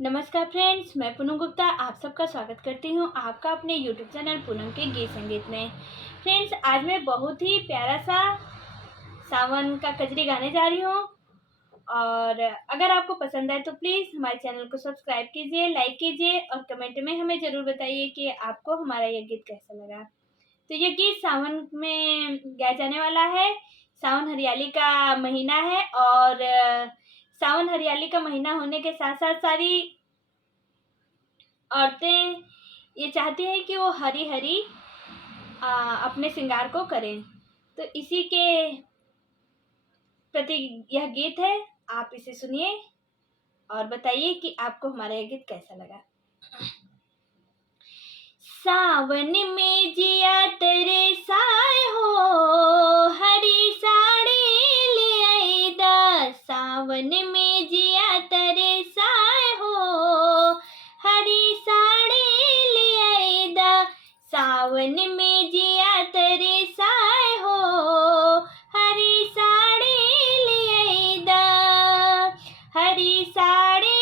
नमस्कार फ्रेंड्स, मैं पूनम गुप्ता आप सबका स्वागत करती हूँ आपका अपने यूट्यूब चैनल पूनम के गीत संगीत में। फ्रेंड्स, आज मैं बहुत ही प्यारा सा सावन का कजरी गाने जा रही हूँ और अगर आपको पसंद आए तो प्लीज़ हमारे चैनल को सब्सक्राइब कीजिए, लाइक कीजिए और कमेंट में हमें ज़रूर बताइए कि आपको हमारा यह गीत कैसा लगा। तो ये गीत सावन में गाया जाने वाला है। सावन हरियाली का महीना है और सावन हरियाली का महीना होने के साथ साथ सारी औरतें ये चाहती हैं कि वो हरी हरी अपने श्रृंगार को करें। तो इसी के प्रति यह गीत है। आप इसे सुनिए और बताइए कि आपको हमारा यह गीत कैसा लगा। सावन में जिया तेरे साए हो, हरी साड़ी ले आई दा। सावन में जिया तेरे साए हो, हरी साड़ी ले आई दा। सावन में जिया तेरे साए हो, हरी साड़ी ले आई दा। हरी साड़ी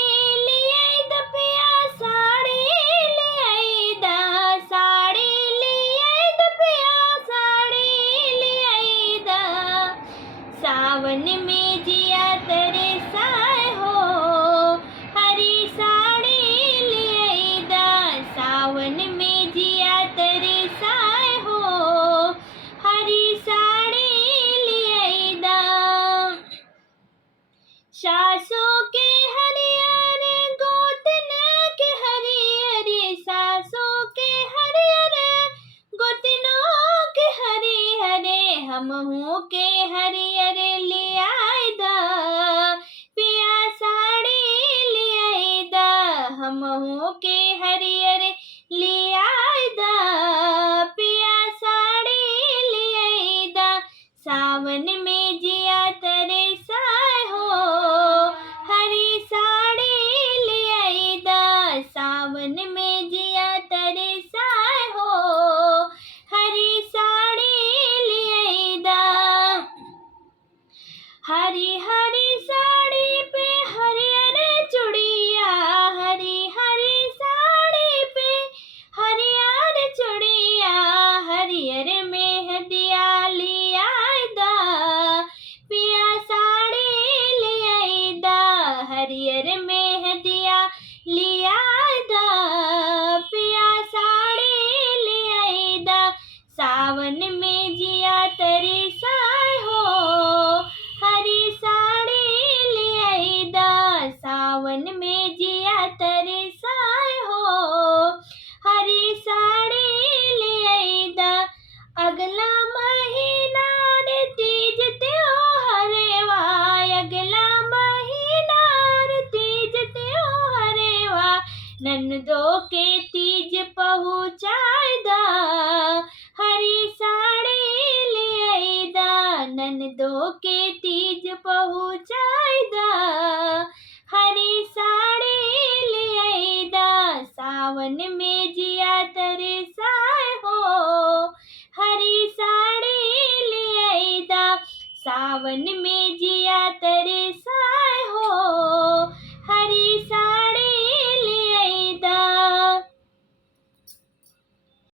ले आई दा पिया, साड़ी ले आई दा। साड़ी ले आई दा पिया, साड़ी ले आई दा। सावन में जिया तेरे साए हो, हरी साड़ी ले आई दा। सावन में जिया तेरे साए हो, हरी साड़ी ले आई दा। सासों के हरियर गोतन के हरियर, सासों के हरियर गोतनों के हरिहरे, हमहू के हरियर ले आई दा। पिया साड़ी ले आई दा, हमहू के हरियर ले आई दा। पिया साड़ी ले आई दा। सावन में जिया तेरे साए हो, हरी साड़ी ले आई दा। सावन में जिया तेरे साए हो, हरी साड़ी ले आई दा। हरी हरी साड़ी पे हरियर चूड़िया, हरी हरी साड़ी पे हरियर चूड़िया, हरियर मेहंदिया ले आई दा। पिया साड़ी ले आई दा, हरियर मेहंदिया ले आई दा। पिया साड़ी ले आई दा। सावन में जिया तेरे साए हो, हरी साड़ी ले आई दा। सावन में जिया तेरे साए हो, हरी साड़ी ले आई दा। अगला महीना रे तीज त्योहारेवा, अगला महीना रे तीज त्योहारेवा। ननदों के तीज पहुँचाए दा, हरी साड़ी ले आई दा। ननदों के तीज पहुँचाए दा, हरी साड़ी ले आई दा। सावन में जिया तेरे साए हो, हरी साड़ी ले आई दा। सावन में जिया तेरे